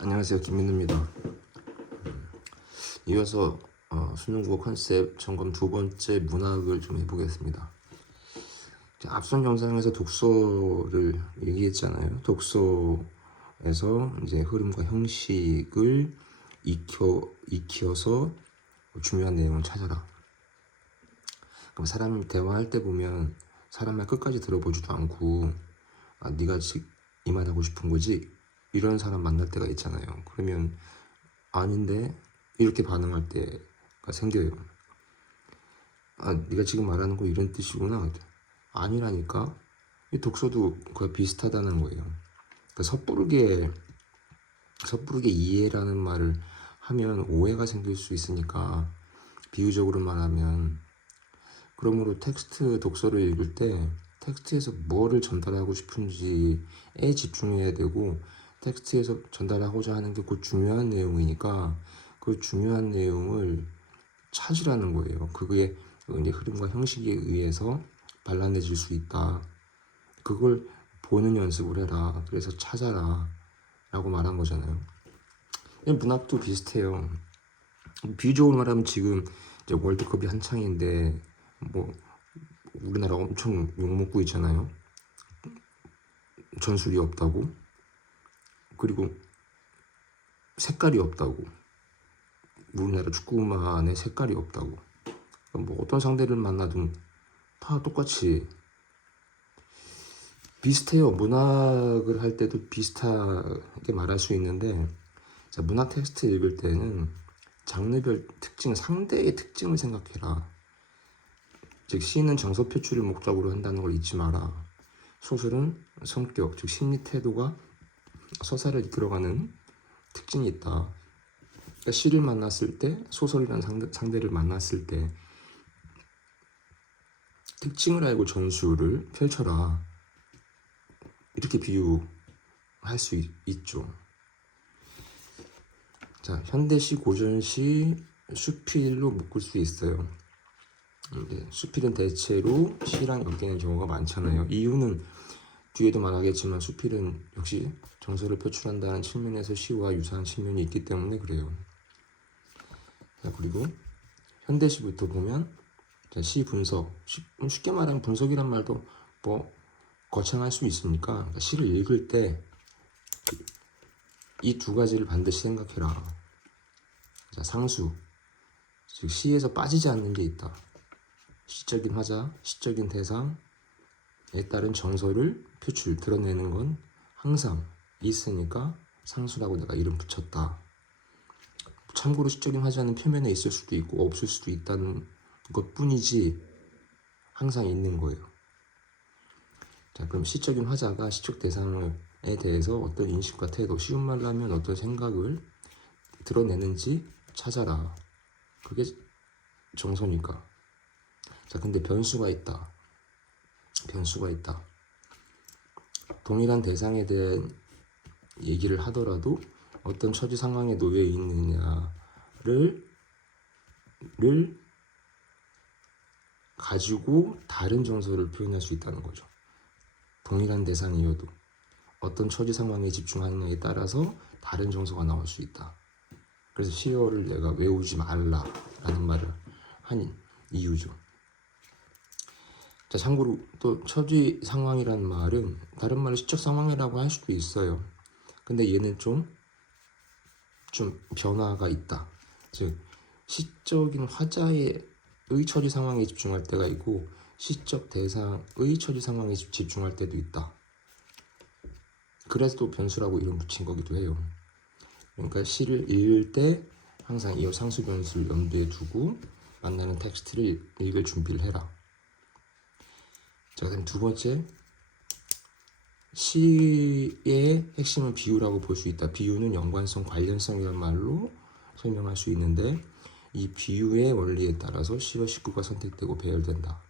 안녕하세요, 김민우입니다. 이어서 수능국어 컨셉 점검 두 번째 문학을 좀 해보겠습니다. 앞선 영상에서 독서를 얘기했잖아요. 독서에서 이제 흐름과 형식을 익혀서 중요한 내용을 찾아라. 그럼 사람이 대화할 때 보면 사람 말 끝까지 들어보지도 않고 네가 지금 이 말 하고 싶은 거지? 이런 사람 만날 때가 있잖아요. 그러면 아닌데 이렇게 반응할 때가 생겨요. 네가 지금 말하는 거 이런 뜻이구나. 아니라니까. 이 독서도 거의 비슷하다는 거예요. 그러니까 섣부르게 이해라는 말을 하면 오해가 생길 수 있으니까 비유적으로 말하면, 그러므로 텍스트 독서를 읽을 때 텍스트에서 뭐를 전달하고 싶은지에 집중해야 되고, 텍스트에서 전달하고자 하는 게 곧 중요한 내용이니까 그 중요한 내용을 찾으라는 거예요. 그게 이제 흐름과 형식에 의해서 발라내질 수 있다. 그걸 보는 연습을 해라. 그래서 찾아라 라고 말한 거잖아요. 문학도 비슷해요. 비유적으로 말하면 지금 이제 월드컵이 한창인데 뭐 우리나라 엄청 욕먹고 있잖아요. 전술이 없다고, 그리고 색깔이 없다고, 우리나라 축구만의 색깔이 없다고. 뭐 어떤 상대를 만나든 다 똑같이 비슷해요. 문학을 할 때도 비슷하게 말할 수 있는데, 자, 문학 텍스트 읽을 때는 장르별 특징, 상대의 특징을 생각해라. 즉 시는 정서 표출을 목적으로 한다는 걸 잊지 마라. 소설은 성격, 즉 심리 태도가 서사를 이끌어가는 특징이 있다. 그러니까 시를 만났을 때, 소설이라는 상대를 만났을 때 특징을 알고 전술을 펼쳐라. 이렇게 비유할 수 있죠. 자, 현대시, 고전시, 수필로 묶을 수 있어요. 수필은 대체로 시랑 엮이는 경우가 많잖아요. 이유는 뒤에도 말하겠지만 수필은 역시 정서를 표출한다는 측면에서 시와 유사한 측면이 있기 때문에 그래요. 자, 그리고 현대시부터 보면, 자, 시 분석, 쉽게 말하면 분석이란 말도 뭐 거창할 수 있으니까, 그러니까 시를 읽을 때 이 두 가지를 반드시 생각해라. 자, 상수, 즉 시에서 빠지지 않는 게 있다. 시적인 화자, 시적인 대상에 따른 정서를 드러내는 건 항상 있으니까 상수라고 내가 이름 붙였다. 참고로 시적인 화자는 표면에 있을 수도 있고 없을 수도 있다는 것 뿐이지 항상 있는 거예요. 자, 그럼 시적인 화자가 시적 대상에 대해서 어떤 인식과 태도, 쉬운 말로 하면 어떤 생각을 드러내는지 찾아라. 그게 정서니까. 자, 근데 변수가 있다. 동일한 대상에 대한 얘기를 하더라도 어떤 처지 상황에 놓여 있느냐를 가지고 다른 정서를 표현할 수 있다는 거죠. 동일한 대상이어도 어떤 처지 상황에 집중하느냐에 따라서 다른 정서가 나올 수 있다. 그래서 시어를 내가 외우지 말라라는 말을 한 이유죠. 자, 참고로 또 처지 상황이라는 말은 다른 말로 시적 상황이라고 할 수도 있어요. 근데 얘는 좀 변화가 있다. 즉 시적인 화자의 처지 상황에 집중할 때가 있고 시적 대상의 처지 상황에 집중할 때도 있다. 그래서 또 변수라고 이름 붙인 거기도 해요. 그러니까 시를 읽을 때 항상 이 상수 변수를 염두에 두고 만나는 텍스트를 읽을 준비를 해라. 자, 그다음 두 번째, 시의 핵심은 비유라고 볼 수 있다. 비유는 연관성, 관련성이라는 말로 설명할 수 있는데 이 비유의 원리에 따라서 시와 식구가 선택되고 배열된다.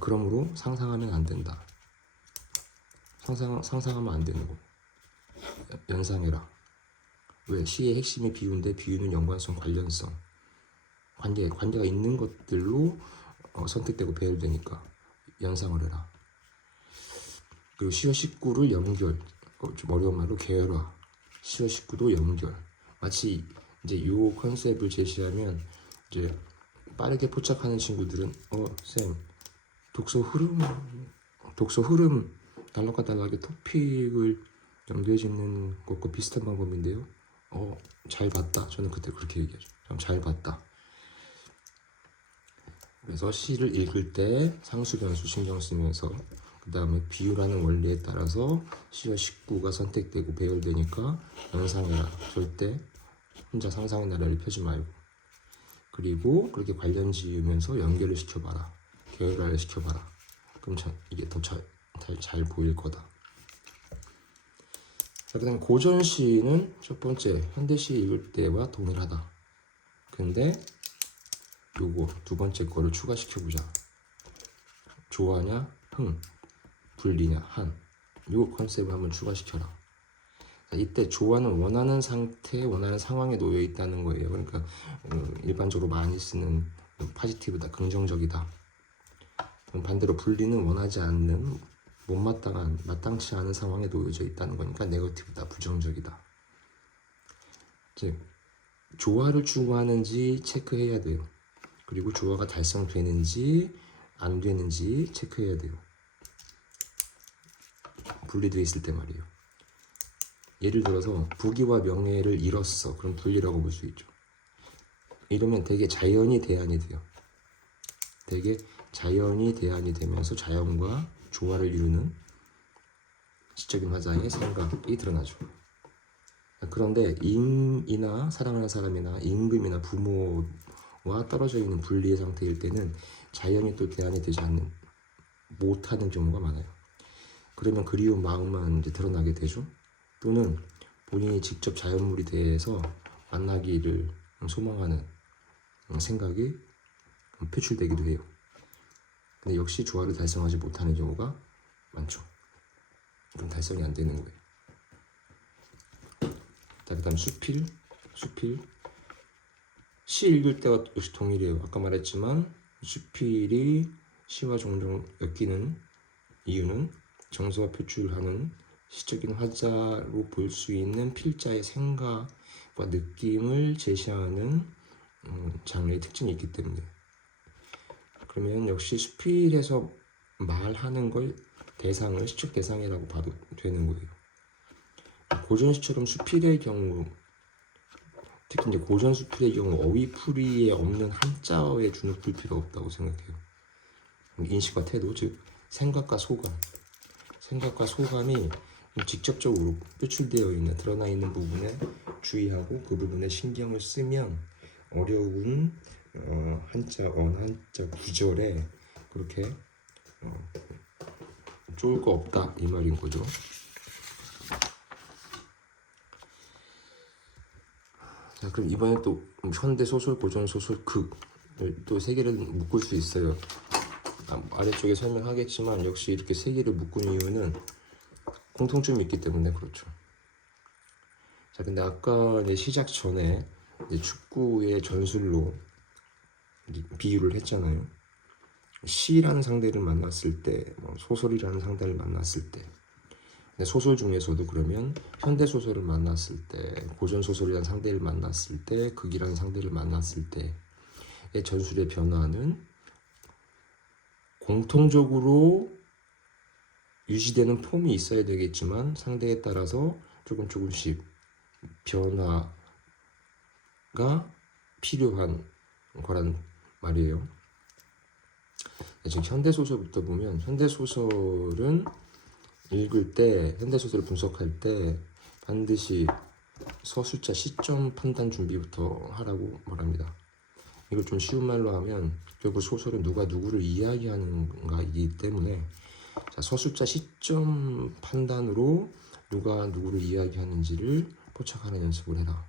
그러므로 상상하면 안 된다. 상상하면 안 되는 거. 연상해라. 왜? 시의 핵심이 비유인데 비유는 연관성, 관련성, 관계가 있는 것들로 선택되고 배열되니까 연상을 해라. 그리고 시와 식구를 연결, 좀 어려운 말로 계열화. 시와 19도 연결. 마치 이제 요 컨셉을 제시하면 이제 빠르게 포착하는 친구들은 쌤 독서 흐름 단락과 단락의 토픽을 연결해 짓는 것과 비슷한 방법인데요. 잘 봤다. 저는 그때 그렇게 얘기하죠. 잘 봤다. 그래서 시를 읽을 때 상수 변수 신경 쓰면서 그 다음에 비유라는 원리에 따라서 시와 19가 선택되고 배열되니까 연상해라. 절대 혼자 상상의 나라를 펴지 말고, 그리고 그렇게 관련 지으면서 연결을 시켜봐라. 결과를 시켜봐라. 그럼 이게 더 잘 보일 거다. 자, 그 다음에 고전시는 첫 번째 현대시 읽을 때와 동일하다. 근데 요거 두 번째 거를 추가시켜보자. 조화냐 흥, 분리냐 한, 요 컨셉을 한번 추가시켜라. 자, 이때 조화는 원하는 상태, 원하는 상황에 놓여 있다는 거예요. 그러니까 일반적으로 많이 쓰는 파지티브다, 긍정적이다. 반대로 분리는 원하지 않는 못마땅한, 마땅치 않은 상황에 놓여져 있다는 거니까 네거티브다, 부정적이다. 즉 조화를 추구하는지 체크해야 돼요. 그리고 조화가 달성되는지 안 되는지 체크해야 돼요. 분리되어 있을 때 말이에요. 예를 들어서 부귀와 명예를 잃었어. 그럼 분리라고 볼 수 있죠. 이러면 되게 자연히 대안이 돼요. 되게 자연이 대안이 되면서 자연과 조화를 이루는 시적인 화자의 생각이 드러나죠. 그런데 임이나 사랑하는 사람이나 임금이나 부모와 떨어져 있는 분리의 상태일 때는 자연이 또 대안이 되지 않는, 못하는 경우가 많아요. 그러면 그리운 마음만 이제 드러나게 되죠. 또는 본인이 직접 자연물이 돼서 만나기를 소망하는 생각이 표출되기도 해요. 근데 역시 조화를 달성하지 못하는 경우가 많죠. 그럼 달성이 안 되는 거예요. 자, 그 다음 수필. 시 읽을 때와 역시 동일해요. 아까 말했지만 수필이 시와 종종 엮이는 이유는 정서와 표출하는 시적인 화자로 볼 수 있는 필자의 생각과 느낌을 제시하는 장르의 특징이 있기 때문에. 그러면 역시 수필에서 말하는 걸 대상을 시적 대상이라고 봐도 되는 거예요. 고전시처럼 수필의 경우, 특히 이제 고전 수필의 경우 어휘풀이에 없는 한자어에 주눅 들 필요 없다고 생각해요. 인식과 태도, 즉 생각과 소감이 직접적으로 표출되어 있는, 드러나 있는 부분에 주의하고 그 부분에 신경을 쓰면 어려운 한자 구절에 그렇게 좋을 거 없다 이 말인 거죠. 자, 그럼 이번에 또 현대 소설, 고전 소설, 극을 또 세 개를 묶을 수 있어요. 아래쪽에 설명하겠지만 역시 이렇게 세 개를 묶은 이유는 공통점이 있기 때문에 그렇죠. 자, 근데 아까 이제 시작 전에 이제 축구의 전술로 비유를 했잖아요. 시라는 상대를 만났을 때, 소설이라는 상대를 만났을 때, 근데 소설 중에서도 그러면 현대 소설을 만났을 때, 고전 소설이라는 상대를 만났을 때, 극이라는 상대를 만났을 때의 전술의 변화는 공통적으로 유지되는 폼이 있어야 되겠지만 상대에 따라서 조금씩 변화가 필요한 거란 말이에요. 지금 현대소설부터 보면 현대소설은 읽을 때, 현대소설을 분석할 때 반드시 서술자 시점 판단 준비부터 하라고 말합니다. 이걸 좀 쉬운 말로 하면 결국 소설은 누가 누구를 이야기하는가이기 때문에, 자, 서술자 시점 판단으로 누가 누구를 이야기하는지를 포착하는 연습을 해라.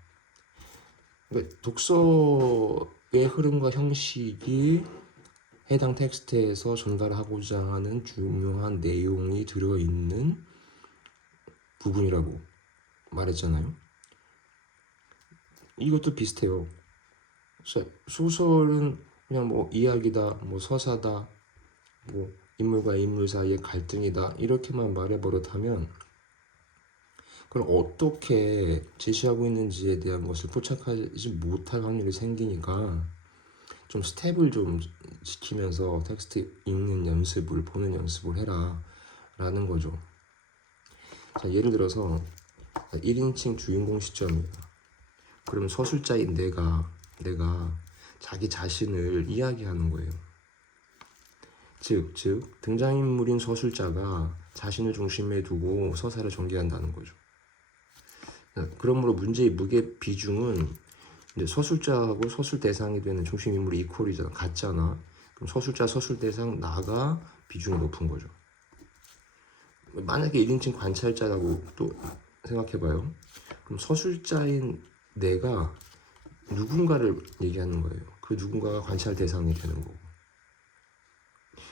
그러니까 독서의 흐름과 형식이 해당 텍스트에서 전달하고자 하는 중요한 내용이 들어있는 부분이라고 말했잖아요. 이것도 비슷해요. 소설은 그냥 뭐 이야기다, 뭐 서사다, 뭐 인물과 인물 사이의 갈등이다 이렇게만 말해버릇하면 그걸 어떻게 제시하고 있는지에 대한 것을 포착하지 못할 확률이 생기니까 좀 스텝을 좀 지키면서 텍스트 읽는 연습을, 보는 연습을 해라 라는 거죠. 자, 예를 들어서 1인칭 주인공 시점이에요. 그러면 서술자인 내가 자기 자신을 이야기하는 거예요. 즉 등장인물인 서술자가 자신을 중심에 두고 서사를 전개한다는 거죠. 그러므로 문제의 무게 비중은 이제 서술자하고 서술 대상이 되는 중심 인물이 이퀄이잖아, 같잖아. 그럼 서술자, 서술 대상, 나가 비중이 높은 거죠. 만약에 1인칭 관찰자라고 또 생각해봐요. 그럼 서술자인 내가 누군가를 얘기하는 거예요. 그 누군가가 관찰 대상이 되는 거고.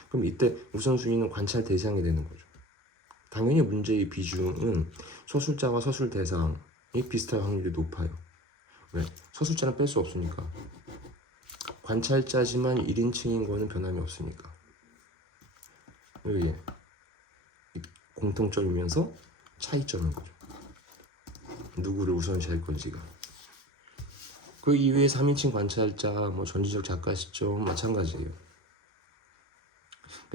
그럼 이때 우선순위는 관찰 대상이 되는 거죠. 당연히 문제의 비중은 서술자와 서술 대상이 비슷할 확률이 높아요. 왜? 서술자는 뺄 수 없으니까. 관찰자지만 1인칭인 거는 변함이 없으니까. 이게 공통점이면서 차이점인 거죠. 누구를 우선시할 건지가. 그 이외에 3인칭 관찰자, 전지적 작가 시점 마찬가지예요.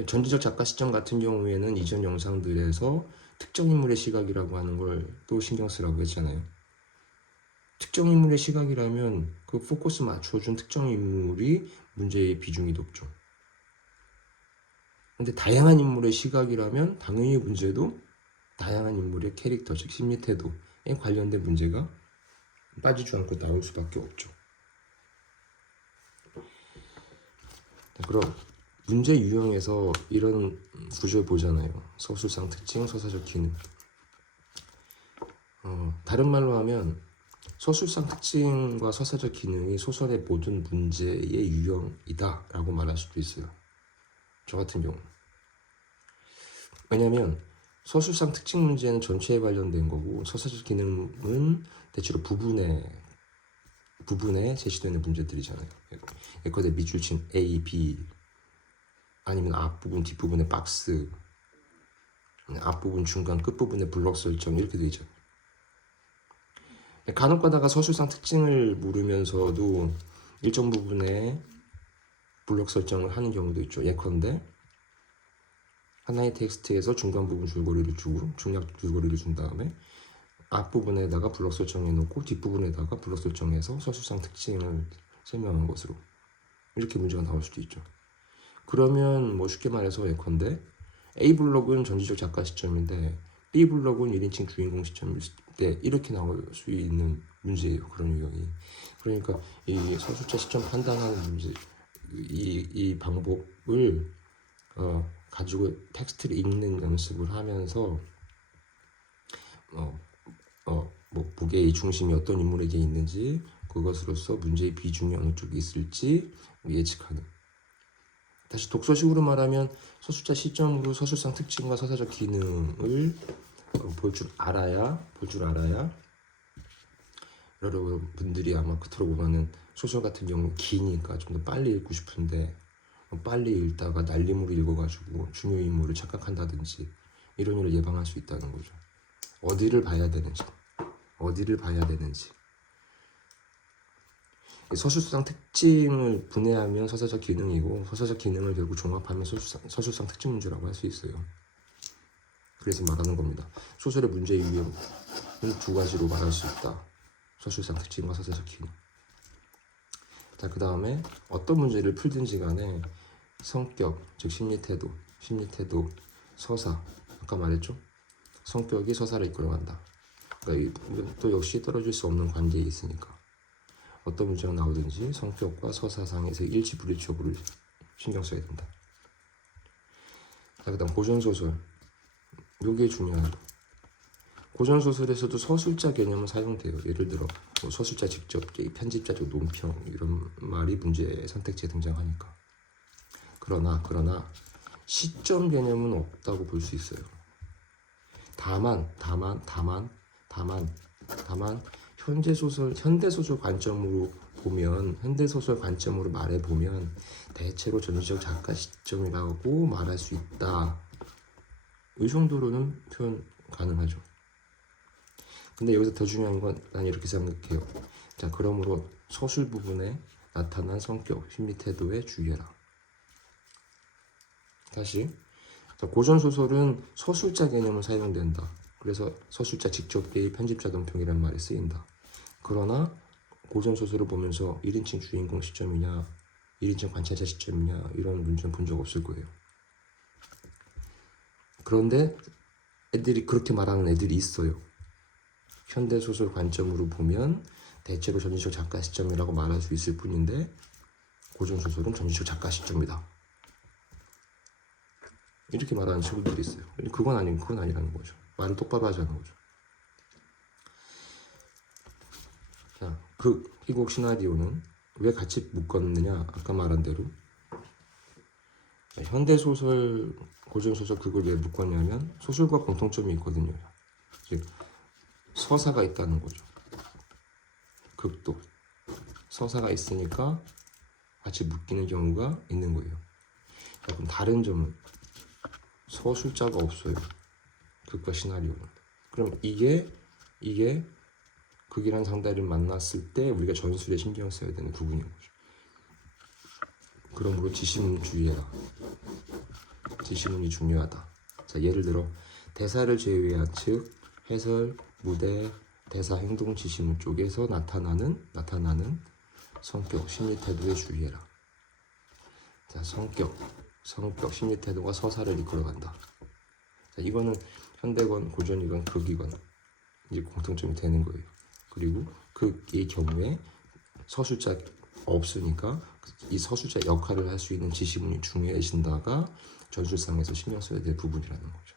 전지적 작가 시점 같은 경우에는 이전 영상들에서 특정 인물의 시각이라고 하는 걸 또 신경 쓰라고 했잖아요. 특정 인물의 시각이라면 그 포커스 맞춰준 특정 인물이 문제의 비중이 높죠. 근데 다양한 인물의 시각이라면 당연히 문제도 다양한 인물의 캐릭터, 즉 심리 태도에 관련된 문제가 빠지지 않고 나올 수밖에 없죠. 그럼 문제 유형에서 이런 구조를 보잖아요. 서술상 특징, 서사적 기능. 다른 말로 하면 서술상 특징과 서사적 기능이 소설의 모든 문제의 유형이다 라고 말할 수도 있어요. 저 같은 경우. 왜냐하면 서술상 특징 문제는 전체에 관련된 거고 서사적 기능은 대체로 부분에 제시되는 문제들이잖아요. 예컨대 밑줄친 A, B 아니면 앞부분, 뒷부분의 박스, 앞부분, 중간, 끝부분의 블록 설정 이렇게 되죠. 간혹 가다가 서술상 특징을 물으면서도 일정 부분에 블록 설정을 하는 경우도 있죠. 예컨대 하나의 텍스트에서 중간 부분 줄거리를 주고 중략 줄거리를 준 다음에 앞부분에다가 블록 설정해 놓고 뒷부분에다가 블록 설정해서 서술상 특징을 설명한 것으로 이렇게 문제가 나올 수도 있죠. 그러면 쉽게 말해서 예컨대 A 블록은 전지적 작가 시점인데 B 블록은 1인칭 주인공 시점일 때 이렇게 나올 수 있는 문제예요. 그런 유형이. 그러니까 이 서술자 시점 판단하는 문제, 이 방법을 가지고 텍스트를 읽는 연습을 하면서 무게의 중심이 어떤 인물에게 있는지 그것으로서 문제의 비중이 어느 쪽에 있을지 예측하는. 다시 독서식으로 말하면 서술자 시점으로 서술상 특징과 서사적 기능을 볼 줄 알아야 여러분들이 아마 그토록 보면은 소설 같은 경우 기니까 좀 더 빨리 읽고 싶은데 빨리 읽다가 날림으로 읽어가지고 중요 인물을 착각한다든지 이런 일을 예방할 수 있다는 거죠. 어디를 봐야 되는지 서술상 특징을 분해하면 서사적 기능이고 서사적 기능을 결국 종합하면 서술상 특징 문제라고 할 수 있어요. 그래서 말하는 겁니다. 소설의 문제의 유형은 두 가지로 말할 수 있다. 서술상 특징과 서사적 기능. 자, 그 다음에 어떤 문제를 풀든지 간에 성격, 즉 심리 태도, 서사. 아까 말했죠? 성격이 서사를 이끌어간다. 그러니까 또 역시 떨어질 수 없는 관계에 있으니까. 어떤 문제가 나오든지 성격과 서사상에서 일치 불일치 여부를 신경 써야 된다. 자, 그 다음 고전소설. 요게 중요하죠. 고전소설에서도 서술자 개념은 사용돼요. 예를 들어 서술자 직접, 편집자적 논평 이런 말이 문제 선택지에 등장하니까. 그러나 시점 개념은 없다고 볼 수 있어요. 다만 현대소설 관점으로 보면, 현대소설 관점으로 말해보면 대체로 전지적 작가 시점이라고 말할 수 있다. 이 정도로는 표현 가능하죠. 근데 여기서 더 중요한 건 난 이렇게 생각해요. 자, 그러므로 서술 부분에 나타난 성격, 심리 태도에 주의해라. 다시. 자, 고전 소설은 서술자 개념을 사용된다. 그래서 서술자 직접 개입, 편집자 동평이라는 말이 쓰인다. 그러나 고전 소설을 보면서 1인칭 주인공 시점이냐, 1인칭 관찰자 시점이냐 이런 문제는 본 적 없을 거예요. 그런데 애들이 그렇게 말하는 애들이 있어요. 현대 소설 관점으로 보면 대체로 전지적 작가 시점이라고 말할 수 있을 뿐인데 고전 소설은 전지적 작가 시점이다. 이렇게 말하는 친구들이 있어요. 그건 아니라는 거죠. 말을 똑바로 하자는 거죠. 자, 희곡 시나리오는 왜 같이 묶었느냐? 아까 말한 대로 현대 소설, 고전 소설 그걸 왜 묶었냐면 소설과 공통점이 있거든요. 즉 서사가 있다는 거죠. 극도 서사가 있으니까 같이 묶이는 경우가 있는 거예요. 그럼 다른 점은 서술자가 없어요. 극과 시나리오는. 그럼 이게 극이란 상대를 만났을 때 우리가 전술에 신경 써야 되는 부분인 거죠. 그러므로 지시문 주의해라. 지시문이 중요하다. 자, 예를 들어 대사를 제외한 즉 해설, 무대, 대사, 행동 지시문 쪽에서 나타나는 성격, 심리 태도에 주의해라. 자, 성격, 심리 태도가 서사를 이끌어간다. 자, 이거는 현대건 고전이건 극이건 이제 공통점이 되는 거예요. 그리고 극의 경우에 서술자 없으니까 이 서술자 역할을 할 수 있는 지시문이 중요해진다가 전술상에서 신경 써야 될 부분이라는 거죠.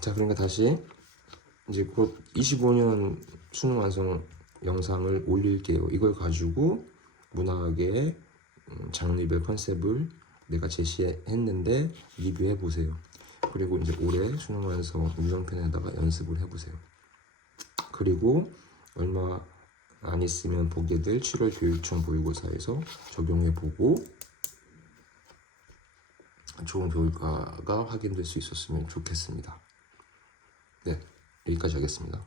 자, 그러니까 다시 이제 곧 25년 수능 완성 영상을 올릴게요. 이걸 가지고 문학의 장르별 컨셉을 내가 제시했는데 리뷰해 보세요. 그리고 이제 올해 수능 완성 유형편에다가 연습을 해보세요. 그리고 얼마 안 있으면 보게 될 7월 교육청 모의고사에서 적용해보고 좋은 결과가 확인될 수 있었으면 좋겠습니다. 네, 여기까지 하겠습니다.